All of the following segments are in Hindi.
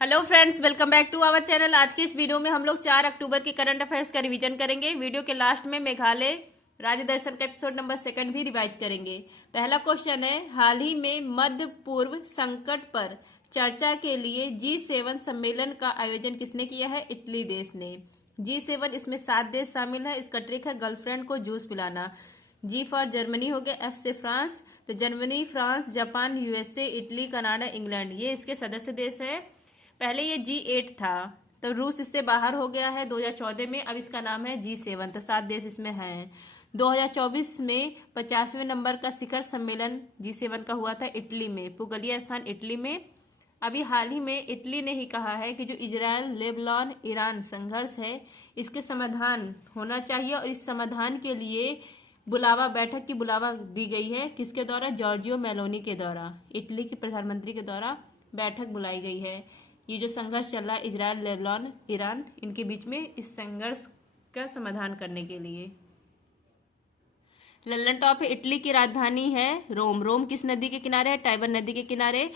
Hello friends, welcome back to our channel. आज के इस वीडियो में हम लोग 4 अक्टूबर के करंट अफेयर्स का रिवीजन करेंगे। वीडियो के लास्ट में मेघालय राज्य दर्शन का एपिसोड नंबर 2 भी रिवाइज करेंगे। पहला क्वेश्चन है, हाल ही में मध्य पूर्व संकट पर चर्चा के लिए G7 सम्मेलन का आयोजन किसने किया है? इटली देश ने। G7 इसमें 7 देश शामिल है। इसका ट्रिक है गर्लफ्रेंड को जूस पिलाना। G फॉर जर्मनी हो गया, F से फ्रांस, तो Germany, France, Japan, USA, Italy, Canada, England, ये इसके सदस्य देश है। पहले ये G8 था, तो रूस इससे बाहर हो गया है 2014 में। अब इसका नाम है G7, तो 7 देश इसमें हैं। 2024 में 50वें नंबर का शिखर सम्मेलन G7 का हुआ था इटली में, पुगलिया स्थान इटली में। अभी हाल ही में इटली ने ही कहा है कि जो इजराइल लेबनान ईरान संघर्ष है, इसके समाधान होना चाहिए, और इस समाधान के लिए बैठक की बुलावा दी गई है। किसके द्वारा? जॉर्जियो मेलोनी के द्वारा, इटली के प्रधानमंत्री के द्वारा बैठक बुलाई गई है। ये जो संघर्ष चल रहा है इजराइल लेबनान ईरान, इनके बीच में, इस संघर्ष का समाधान करने के लिए। लल्लन टॉप है, इटली की राजधानी है रोम। रोम किस नदी के किनारे है? टाइबर नदी के किनारे।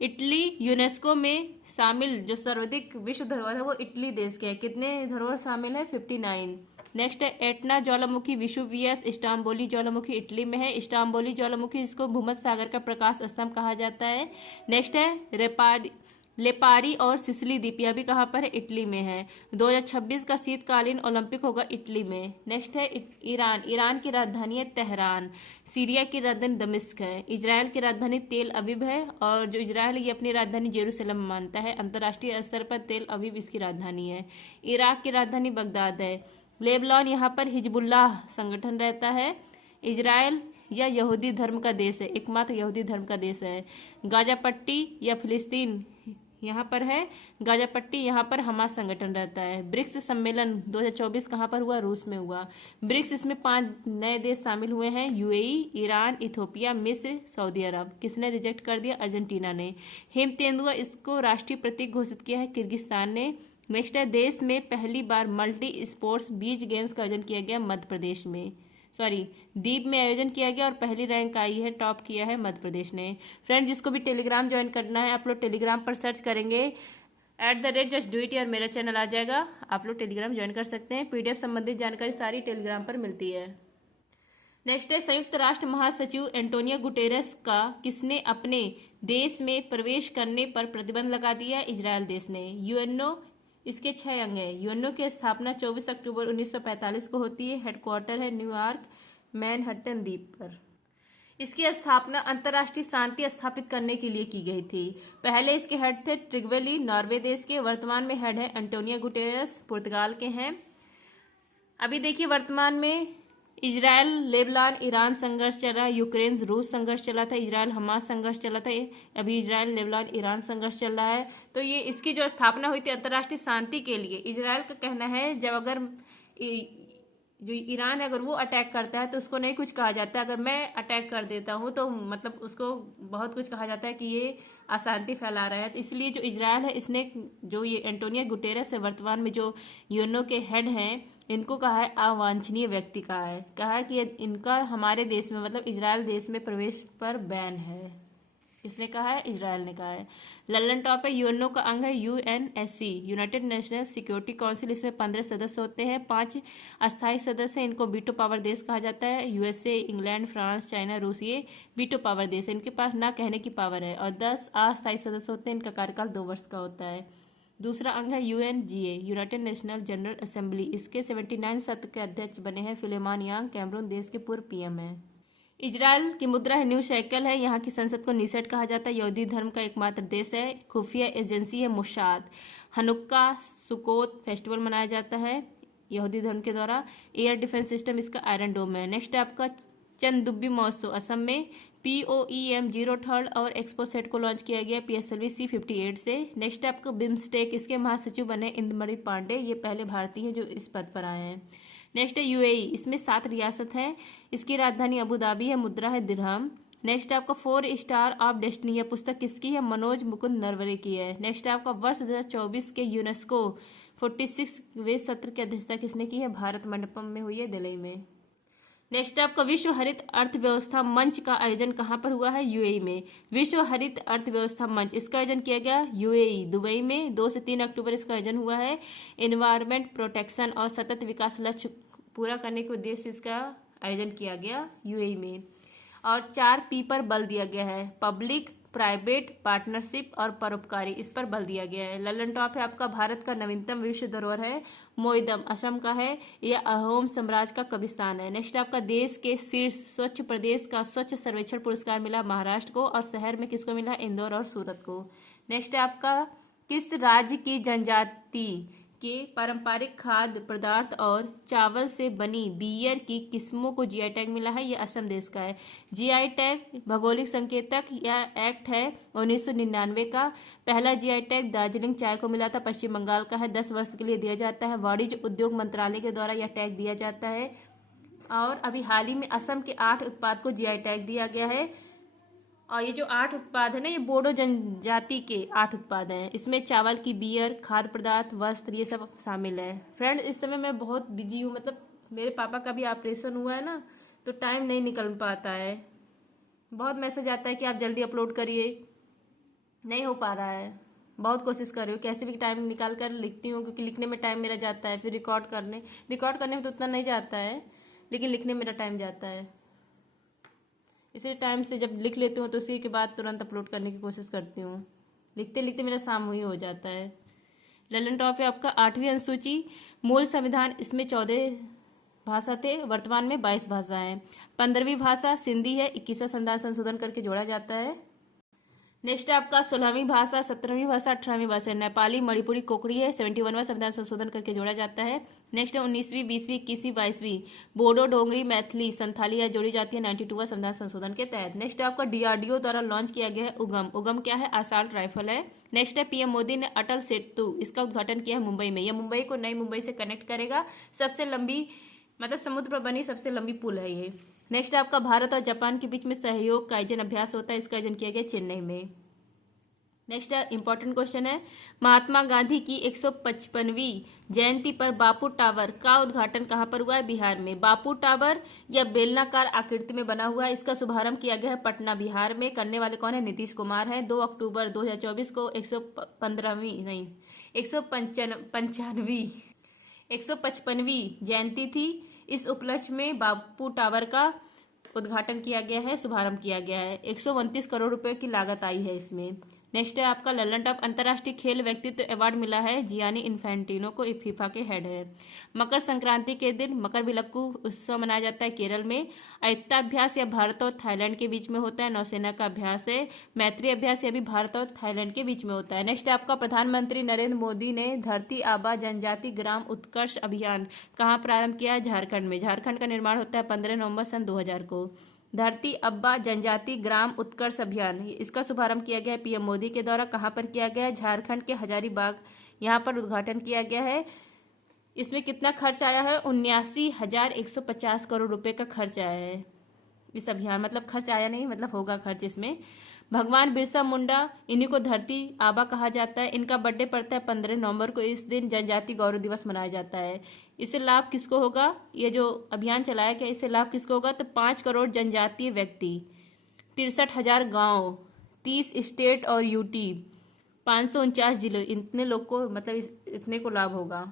इटली यूनेस्को में शामिल जो सर्वाधिक विश्व धरोहर है वो इटली देश के है। कितने धरोहर शामिल है? 59। नेक्स्ट है एटना ज्वालामुखी विशुवियस इस्तांबुली ज्वालामुखी इटली में है। इस्तांबुली ज्वालामुखी, इसको भूमध्य सागर का प्रकाश स्तंभ कहा जाता है। नेक्स्ट है लेपारी और सिसिली द्वीप, यह भी कहाँ पर है? इटली में है। 2026 का शीतकालीन ओलंपिक होगा इटली में। नेक्स्ट है ईरान। ईरान की राजधानी है तेहरान। सीरिया की राजधानी दमिश्क है। इजराइल की राजधानी तेल अवीव है, और जो इजराइल ये अपनी राजधानी जेरूसलम मानता है। अंतर्राष्ट्रीय स्तर पर तेल अवीव इसकी राजधानी है। इराक की राजधानी बगदाद है। लेबनान, यहाँ पर हिजबुल्लाह संगठन रहता है। इजराइल या यहूदी धर्म का देश है, एकमात्र यहूदी धर्म का देश है। गाजा पट्टी या फिलिस्तीन यहाँ पर है। गाजा पट्टी, यहाँ पर हमास संगठन रहता है। ब्रिक्स सम्मेलन 2024 कहाँ पर हुआ? रूस में हुआ। ब्रिक्स, इसमें 5 नए देश शामिल हुए हैं, यूएई, ईरान, इथोपिया, मिस्र, सऊदी अरब। किसने रिजेक्ट कर दिया? अर्जेंटीना ने। हेम तेंदुआ, इसको राष्ट्रीय प्रतीक घोषित किया है किर्गिस्तान ने। नेक्स्ट है, देश में पहली बार मल्टी स्पोर्ट्स बीच गेम्स का आयोजन किया गया मध्य प्रदेश में, द्वीप में आयोजन किया गया, और पहली रैंक आई है, टॉप किया है मध्य प्रदेश ने। फ्रेंड, जिसको भी टेलीग्राम ज्वाइन करना है, आप लोग टेलीग्राम पर सर्च करेंगे @just do it, और मेरा चैनल आ जाएगा। आप लोग टेलीग्राम ज्वाइन कर सकते हैं। पीडीएफ संबंधित जानकारी सारी टेलीग्राम पर मिलती है। नेक्स्ट है, संयुक्त राष्ट्र महासचिव एंटोनियो गुटेरेस का किसने अपने देश में प्रवेश करने पर प्रतिबंध लगा दिया? इजरायल देश ने। यूएनओ, इसके 6 अंग है। यूएनओ की स्थापना 24 अक्टूबर 1945 को होती है। हेडक्वार्टर है न्यूयॉर्क मैनहट्टन द्वीप पर। इसकी स्थापना अंतर्राष्ट्रीय शांति स्थापित करने के लिए की गई थी। पहले इसके हेड थे ट्रिग्वेली, नॉर्वे देश के। वर्तमान में हेड है एंटोनियो गुटेरेस, पुर्तगाल के हैं। अभी देखिए, वर्तमान में इजराइल लेबनान ईरान संघर्ष चला है, यूक्रेन रूस संघर्ष चला था, इजराइल हमास संघर्ष चला था, अभी इजराइल लेबनान ईरान संघर्ष चल रहा है। तो ये इसकी जो स्थापना हुई थी अंतर्राष्ट्रीय शांति के लिए। इजराइल का कहना है, जब अगर जो ईरान है अगर वो अटैक करता है तो उसको नहीं कुछ कहा जाता है, अगर मैं अटैक कर देता हूँ तो मतलब उसको बहुत कुछ कहा जाता है कि ये अशांति फैला रहा है। तो इसलिए जो इजराइल है, इसने जो ये एंटोनियो गुटेरेस है, वर्तमान में जो यूएनओ के हेड हैं, इनको कहा है अवांछनीय व्यक्ति। कहा है कि इनका हमारे देश में, मतलब इजराइल देश में प्रवेश पर बैन है। इसने कहा है, इजराइल ने कहा है। लल्लन टॉप है, यूएनओ का अंग है UNSC, United national security council. इसमें 15 सदस्य होते हैं, 5 अस्थायी सदस्य। इनको वीटो पावर देश कहा जाता है। यूएसए, इंग्लैंड, फ्रांस, चाइना, रूस, ये वीटो पावर देश है, इनके पास ना कहने की पावर है। और 10 अस्थायी सदस्य होते हैं, इनका कार्यकाल 2 वर्ष का होता है। दूसरा अंग है UNGA, United national general assembly. इसके 79 सत्र के अध्यक्ष बने हैं फिलेमान यांग, कैमरून देश के पूर्व पीएम है। इजराइल की मुद्रा है न्यू शेकल है। यहाँ की संसद को नीसेट कहा जाता है। यहूदी धर्म का एकमात्र देश है। खुफिया एजेंसी है मोसाद। हनुक्का सुकोत फेस्टिवल मनाया जाता है यहूदी धर्म के द्वारा। एयर डिफेंस सिस्टम इसका आयरन डोम है। नेक्स्ट है आपका चंदुब्बी महोत्सव, असम में। POEM 03 और एक्सपो सेट को लॉन्च किया गया PSLV C58 से। नेक्स्ट है आपका बिम्स्टेक, इसके महासचिव बने इंदमरी पांडे, ये पहले भारतीय हैं जो इस पद पर आए हैं। नेक्स्ट है यूएई, इसमें 7 रियासत है। इसकी राजधानी अबू धाबी है, मुद्रा है दिरहम। नेक्स्ट आपका 4 स्टार ऑफ डेस्टिनी, यह पुस्तक किसकी है? मनोज मुकुंद नरवरे की है। नेक्स्ट आपका वर्ष 2024 के यूनेस्को 46वें सत्र की अध्यक्षता किसने की है? भारत मंडपम में हुई है, दिल्ली में। नेक्स्ट आपका विश्व हरित अर्थव्यवस्था मंच का आयोजन कहाँ पर हुआ है? यूएई में। विश्व हरित अर्थव्यवस्था मंच, इसका आयोजन किया गया यूएई दुबई में। 2 से 3 अक्टूबर इसका आयोजन हुआ है। एनवायरमेंट प्रोटेक्शन और सतत विकास लक्ष्य पूरा करने के उद्देश्य से इसका आयोजन किया गया यूएई में। और 4P पर बल दिया गया है, पब्लिक, प्राइवेट, पार्टनरशिप और परोपकारी, इस पर बल दिया गया है। ललन टॉप है आपका भारत का नवीनतम विश्व धरोहर है, मोइदम असम का है, यह अहोम साम्राज्य का कब्रिस्तान है। नेक्स्ट आपका देश के शीर्ष स्वच्छ प्रदेश का स्वच्छ सर्वेक्षण पुरस्कार मिला महाराष्ट्र को, और शहर में किसको मिला? इंदौर और सूरत को। नेक्स्ट आपका किस राज्य की जनजाति के पारंपरिक खाद्य पदार्थ और चावल से बनी बियर की किस्मों को जीआई टैग मिला है? ये असम देश का है। जीआई टैग भौगोलिक संकेतक या एक्ट है 1999 का। पहला जीआई टैग दार्जिलिंग चाय को मिला था, पश्चिम बंगाल का है, 10 वर्ष के लिए दिया जाता है। वाणिज्य उद्योग मंत्रालय के द्वारा यह टैग दिया जाता है। और अभी हाल ही में असम के 8 उत्पाद को जीआई टैग दिया गया है। और ये जो 8 उत्पाद है ना, ये बोडो जनजाति के 8 उत्पाद हैं। इसमें चावल की बियर, खाद्य पदार्थ, वस्त्र, ये सब शामिल है। फ्रेंड, इस समय मैं बहुत बिजी हूँ, मतलब मेरे पापा का भी ऑपरेशन हुआ है ना, तो टाइम नहीं निकल पाता है। बहुत मैसेज आता है कि आप जल्दी अपलोड करिए, नहीं हो पा रहा है। बहुत कोशिश कर रही हूँ, कैसे भी टाइम निकाल कर लिखती हूँ, क्योंकि लिखने में टाइम मेरा जाता है। फिर रिकॉर्ड करने में तो उतना नहीं जाता है, लेकिन लिखने में मेरा टाइम जाता है। इसी टाइम से जब लिख लेती हूँ तो उसी के बाद तुरंत अपलोड करने की कोशिश करती हूँ। लिखते लिखते मेरा शाम ही हो जाता है। ललन टॉप है आपका 8वीं अनुसूची, मूल संविधान, इसमें 14 भाषा थे, वर्तमान में 22 भाषा हैं। 15वीं भाषा सिंधी है, 21वां संविधान संशोधन करके जोड़ा जाता है। नेक्स्ट आपका 16वीं भाषा, 17वीं भाषा, 18वीं भाषा नेपाली, मणिपुरी, कोकड़ी है, 71वां संविधान संशोधन करके जोड़ा जाता है। नेक्स्ट है 19वीं, 20वीं, 21वीं, 22वीं बोडो, डोंगरी, मैथिली, संथाली या जोड़ी जाती है 92वां संविधान संशोधन के तहत। नेक्स्ट आपका डीआरडीओ द्वारा लॉन्च किया गया है उगम। उगम क्या है? असॉल्ट राइफल है। नेक्स्ट है पीएम मोदी ने अटल सेतु, इसका उद्घाटन किया है मुंबई में। यह मुंबई को नई मुंबई से कनेक्ट करेगा। सबसे लंबी, मतलब समुद्र पर बनी सबसे लंबी पुल है ये। नेक्स्ट आपका भारत और जापान के बीच में सहयोग काइजन अभ्यास होता है, इसका आयोजन किया गया चेन्नई में। नेक्स्ट इंपॉर्टेंट क्वेश्चन है, महात्मा गांधी की 155वीं जयंती पर बापू टावर का उद्घाटन कहां पर हुआ है? बिहार में। बापू टावर यह बेलनाकार आकृति में बना हुआ है, इसका शुभारंभ किया गया है पटना, बिहार में। करने वाले कौन है? नीतीश कुमार है। 2 अक्टूबर 2024 को 155वीं जयंती थी। इस उपलक्ष्य में बापू टावर का उद्घाटन किया गया है, शुभारंभ किया गया है। 129 करोड़ रुपए की लागत आई है इसमें। नेक्स्ट है आपका ललन टॉप, अंतर्राष्ट्रीय खेल व्यक्तित्व अवार्ड मिला है जियानी इन्फेंटिनो को, फीफा के हेड है। मकर संक्रांति के दिन मकर विलक्कू उत्सव मनाया जाता है केरल में। युद्धाभ्यास या भारत और थाईलैंड के बीच में होता है, नौसेना का अभ्यास है। मैत्री अभ्यास यह भी भारत और थाईलैंड के बीच में होता है। नेक्स्ट आपका प्रधानमंत्री नरेंद्र मोदी ने धरती आबा जनजाति ग्राम उत्कर्ष अभियान कहाँ प्रारंभ किया है? झारखंड में। झारखंड का निर्माण होता है 15 नवंबर सन 2000 को। धरती अब्बा जनजाति ग्राम उत्कर्ष अभियान, इसका शुभारंभ किया गया है पीएम मोदी के द्वारा। कहां पर किया गया है? झारखंड के हजारीबाग, यहां पर उद्घाटन किया गया है। इसमें कितना खर्च आया है? 79,150 करोड़ रुपए का खर्च आया है इस अभियान, मतलब खर्च आया नहीं, मतलब होगा खर्च इसमें। भगवान बिरसा मुंडा, इन्हीं को धरती आबा कहा जाता है। इनका बर्थडे पड़ता है 15 नवंबर को। इस दिन जनजाति गौरव दिवस मनाया जाता है। इससे लाभ किसको होगा? ये जो अभियान चलाया गया, इससे लाभ किसको होगा? तो 5 करोड़ जनजातीय व्यक्ति, 63,000 गांव, 30 स्टेट और यूटी, 549 जिले, इतने लोग को, मतलब इतने को लाभ होगा।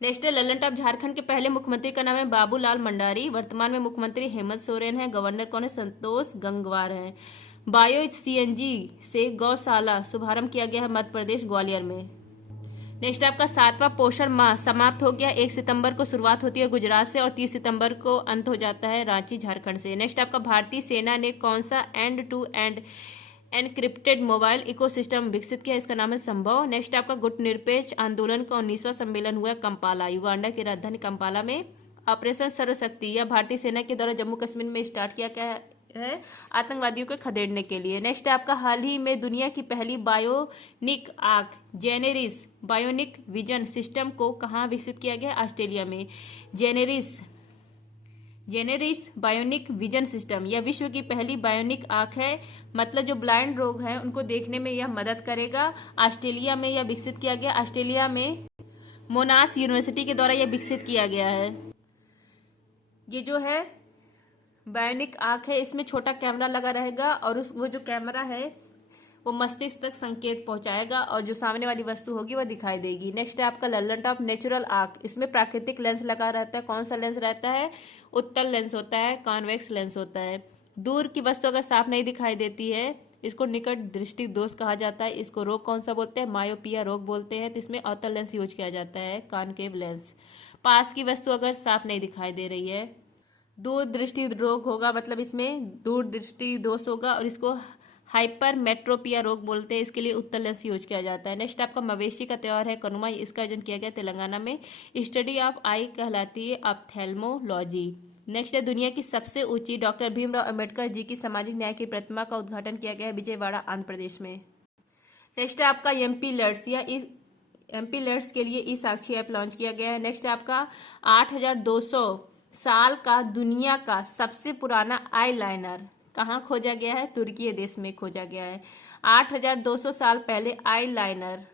नेक्स्ट है ललन टॉप, झारखंड के पहले मुख्यमंत्री का नाम है बाबूलाल मंडारी। वर्तमान में मुख्यमंत्री हेमंत सोरेन है। गवर्नर कौन है? संतोष गंगवार है। बायो सीएनजी से गौशाला शुभारंभ किया गया है मध्य प्रदेश ग्वालियर में। नेक्स्ट आपका 7वां पोषण माह समाप्त हो गया। 1 सितंबर को शुरुआत होती है गुजरात से और 30 सितंबर को अंत हो जाता है रांची झारखंड से। नेक्स्ट आपका भारतीय सेना ने कौन सा end to end encrypted mobile ecosystem विकसित किया? इसका नाम है संभव। नेक्स्ट आपका गुटनिरपेक्ष आंदोलन का 19वां सम्मेलन हुआ कंपाला, युगांडा की राजधानी कंपाला में। ऑपरेशन सर्वशक्ति यह भारतीय सेना के द्वारा जम्मू कश्मीर में स्टार्ट किया गया है आतंकवादियों को खदेड़ने के लिए। नेक्स्ट आपका हाल ही में दुनिया की पहली बायोनिक आंख जेनेरिस बायोनिक विजन सिस्टम को कहाँ विकसित किया गया? ऑस्ट्रेलिया में। जेनेरिस बायोनिक विजन सिस्टम यह विश्व की पहली बायोनिक आंख है, मतलब जो ब्लाइंड लोग हैं उनको देखने में यह मदद करेगा। ऑस्ट्रेलिया में यह विकसित किया गया। ऑस्ट्रेलिया में मोनाश यूनिवर्सिटी के द्वारा यह विकसित किया गया है। ये जो है बायोनिक आंख है, इसमें छोटा कैमरा लगा रहेगा और वो जो कैमरा है वो मस्तिष्क तक संकेत पहुंचाएगा और जो सामने वाली वस्तु होगी वो दिखाई देगी। नेक्स्ट है आपका ललन टॉप नेचुरल आंख, इसमें प्राकृतिक लेंस लगा रहता है। कौन सा लेंस रहता है? उत्तल लेंस होता है, कॉन्वेक्स लेंस होता है। दूर की वस्तु अगर साफ नहीं दिखाई देती है, इसको निकट दृष्टि दोष कहा जाता है। इसको रोग कौन सा बोलते हैं? मायोपिया रोग बोलते हैं। तो इसमें अवतल लेंस यूज किया जाता है, कॉनकेव लेंस। पास की वस्तु अगर साफ नहीं दिखाई दे रही है, दूर दृष्टि रोग होगा, मतलब इसमें दूर दृष्टि दोष होगा और इसको हाइपर मेट्रोपिया रोग बोलते हैं। इसके लिए उत्तल लेंस यूज किया जाता है। नेक्स्ट आपका मवेशी का त्योहार है कनुमा, इसका आयोजन किया गया तेलंगाना में। स्टडी ऑफ आई कहलाती है ऑप्थेल्मोलॉजी। नेक्स्ट है दुनिया की सबसे ऊंची डॉक्टर भीमराव अंबेडकर जी की सामाजिक न्याय की प्रतिमा का उद्घाटन किया गया है विजयवाड़ा आंध्र प्रदेश में। नेक्स्ट है आपका एमपी लर्ट्स या एमपी लर्ट्स के लिए ई साक्षी ऐप लॉन्च किया गया है। नेक्स्ट है आपका 8200 साल का दुनिया का सबसे पुराना आई लाइनर कहाँ खोजा गया है? तुर्की देश में खोजा गया है। 8200 साल पहले आई लाइनर,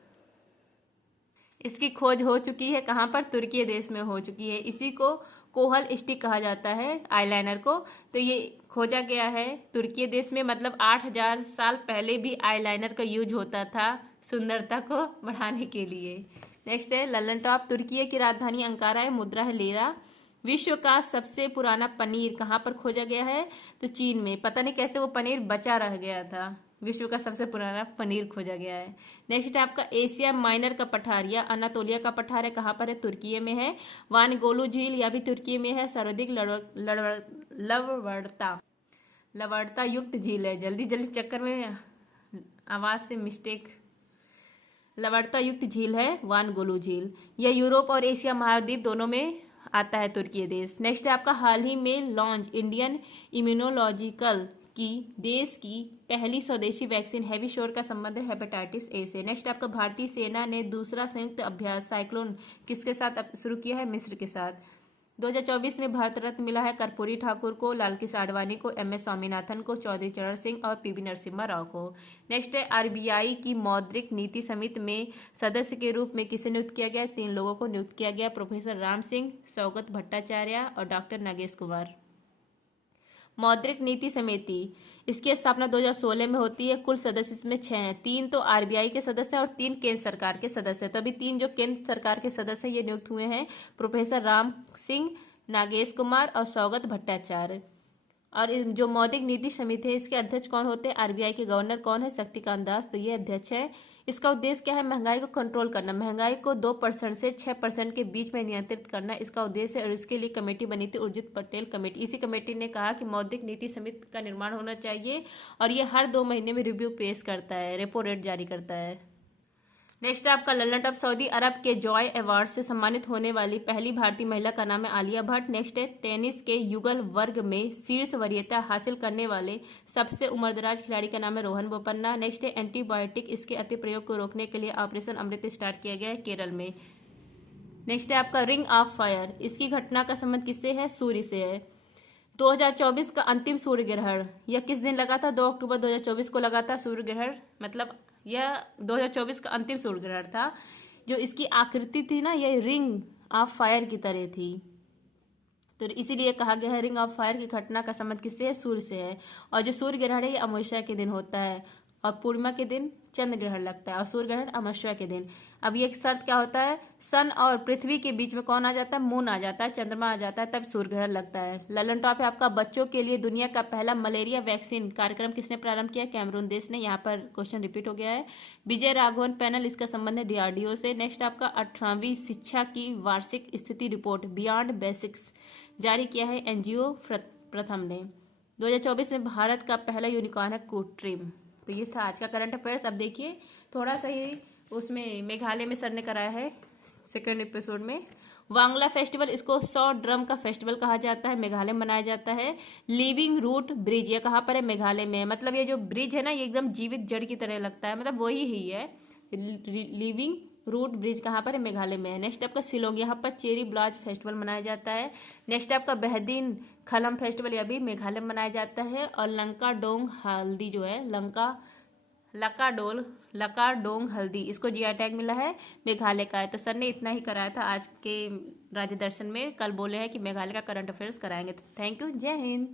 इसकी खोज हो चुकी है कहाँ पर? तुर्की देश में हो चुकी है। इसी को कोहल स्टिक कहा जाता है आईलाइनर को। तो ये खोजा गया है तुर्की देश में, मतलब 8000 साल पहले भी आईलाइनर का यूज होता था सुंदरता को बढ़ाने के लिए। नेक्स्ट है ललन टॉप, तुर्की की राजधानी अंकारा है, मुद्रा है लेरा। विश्व का सबसे पुराना पनीर कहाँ पर खोजा गया है? तो चीन में। पता नहीं कैसे वो पनीर बचा रह गया था। विश्व का सबसे पुराना पनीर खोजा गया है। नेक्स्ट आपका एशिया माइनर का पठार या अनातोलिया का पठार है, कहाँ पर है? तुर्की में है। वानगोलू झील यह भी तुर्की में है। सर्वाधिक लवणता युक्त झील है। जल्दी जल्दी चक्कर में आवाज से मिस्टेक। लवणता युक्त झील है वानगोलू झील। यह यूरोप और एशिया महाद्वीप दोनों में आता है तुर्की देश। नेक्स्ट है आपका हाल ही में लॉन्च इंडियन इम्यूनोलॉजिकल की देश की पहली स्वदेशी वैक्सीन हैवीशोर का संबंध है हेपेटाइटिस ए से। नेक्स्ट आपका भारतीय सेना ने दूसरा संयुक्त अभ्यास साइक्लोन किसके साथ शुरू किया है? मिस्र के साथ। 2024 में भारत रत्न मिला है कर्पूरी ठाकुर को, लालकृष्ण आडवाणी को, MS स्वामीनाथन को, चौधरी चरण सिंह और PV नरसिम्हा राव को। नेक्स्ट है RBI की मौद्रिक नीति समिति में सदस्य के रूप में किसे नियुक्त किया गया? 3 लोगों को नियुक्त किया गया, प्रोफेसर राम सिंह, सौगत भट्टाचार्य और डॉक्टर नागेश कुमार। मौद्रिक नीति समिति, इसकी स्थापना 2016 में होती है। कुल सदस्य इसमें 6 हैं। 3 तो RBI के सदस्य हैं और 3 केंद्र सरकार के सदस्य हैं। तो अभी 3 जो केंद्र सरकार के सदस्य हैं ये नियुक्त हुए हैं, प्रोफेसर राम सिंह, नागेश कुमार और सौगत भट्टाचार्य। और जो मौद्रिक नीति समिति है इसके अध्यक्ष कौन होते हैं? RBI के गवर्नर कौन है? शक्तिकांत दास, तो ये अध्यक्ष है। इसका उद्देश्य क्या है? महंगाई को कंट्रोल करना, महंगाई को 2% से 6% के बीच में नियंत्रित करना इसका उद्देश्य है। और इसके लिए कमेटी बनी थी उर्जित पटेल कमेटी। इसी कमेटी ने कहा कि मौद्रिक नीति समिति का निर्माण होना चाहिए और ये हर 2 महीने में रिव्यू पेश करता है, रेपो रेट जारी करता है। नेक्स्ट आपका ललन टॉप, सऊदी अरब के जॉय अवार्ड से सम्मानित होने वाली पहली भारतीय महिला का नाम है आलिया भट्ट। नेक्स्ट है टेनिस के युगल वर्ग में शीर्ष वरीयता हासिल करने वाले सबसे उम्रदराज खिलाड़ी का नाम है रोहन बोपन्ना। नेक्स्ट है एंटीबायोटिक, इसके अति प्रयोग को रोकने के लिए ऑपरेशन अमृत स्टार्ट किया गया है केरल में। नेक्स्ट है आपका रिंग ऑफ फायर, इसकी घटना का संबंध किससे है? सूर्य से है। 2024 का अंतिम सूर्य ग्रहण यह किस दिन लगा था? 2 अक्टूबर 2024 को लगा था सूर्य ग्रहण, मतलब यह 2024 का अंतिम सूर्य ग्रहण था। जो इसकी आकृति थी ना, यह रिंग ऑफ फायर की तरह थी, तो इसीलिए कहा गया है रिंग ऑफ फायर की घटना का संबंध किससे है? सूर्य से है। और जो सूर्य ग्रहण है ये अमावस्या के दिन होता है और पूर्णिमा के दिन चंद्र ग्रहण लगता है और सूर्य ग्रहण अमावस्या के दिन। अब ये शर्त क्या होता है? सन और पृथ्वी के बीच में कौन आ जाता है? मून आ जाता है, चंद्रमा आ जाता है, तब सूर्य ग्रहण लगता है। ललन टॉप है आपका, बच्चों के लिए दुनिया का पहला मलेरिया वैक्सीन कार्यक्रम किसने प्रारंभ किया? कैमरून देश ने। यहाँ पर क्वेश्चन रिपीट हो गया है। विजय राघवन पैनल, इसका संबंध है DRDO से। नेक्स्ट आपका 18वीं शिक्षा की वार्षिक स्थिति रिपोर्ट बियॉन्ड बेसिक्स जारी किया है NGO प्रथम ने। 2024 में भारत का पहला यूनिकॉर्न है कृत्रिम। तो ये था आज का करंट अफेयर्स। अब देखिए थोड़ा सा ही उसमें मेघालय में सर ने कराया है सेकंड एपिसोड में। वांगला फेस्टिवल, इसको 100 ड्रम का फेस्टिवल कहा जाता है, मेघालय में मनाया जाता है। लिविंग रूट ब्रिज, ये कहाँ पर है? मेघालय में है। मतलब ये जो ब्रिज है ना ये एकदम जीवित जड़ की तरह लगता है, मतलब वही ही है। लिविंग रूट ब्रिज कहाँ पर है? मेघालय में है। नेक्स्ट आपका शिलोंग, यहाँ पर चेरी ब्लास्ट फेस्टिवल मनाया जाता है। नेक्स्ट आपका बहदीन खलम फेस्टिवल, यह भी मेघालय में मनाया जाता है। और लंका डोंग हल्दी जो है, लंका लकाडोंग हल्दी, इसको जीआई टैग मिला है, मेघालय का है। तो सर ने इतना ही कराया था आज के राज्य दर्शन में। कल बोले हैं कि मेघालय का करंट अफेयर्स कराएंगे। थैंक यू, जय हिंद।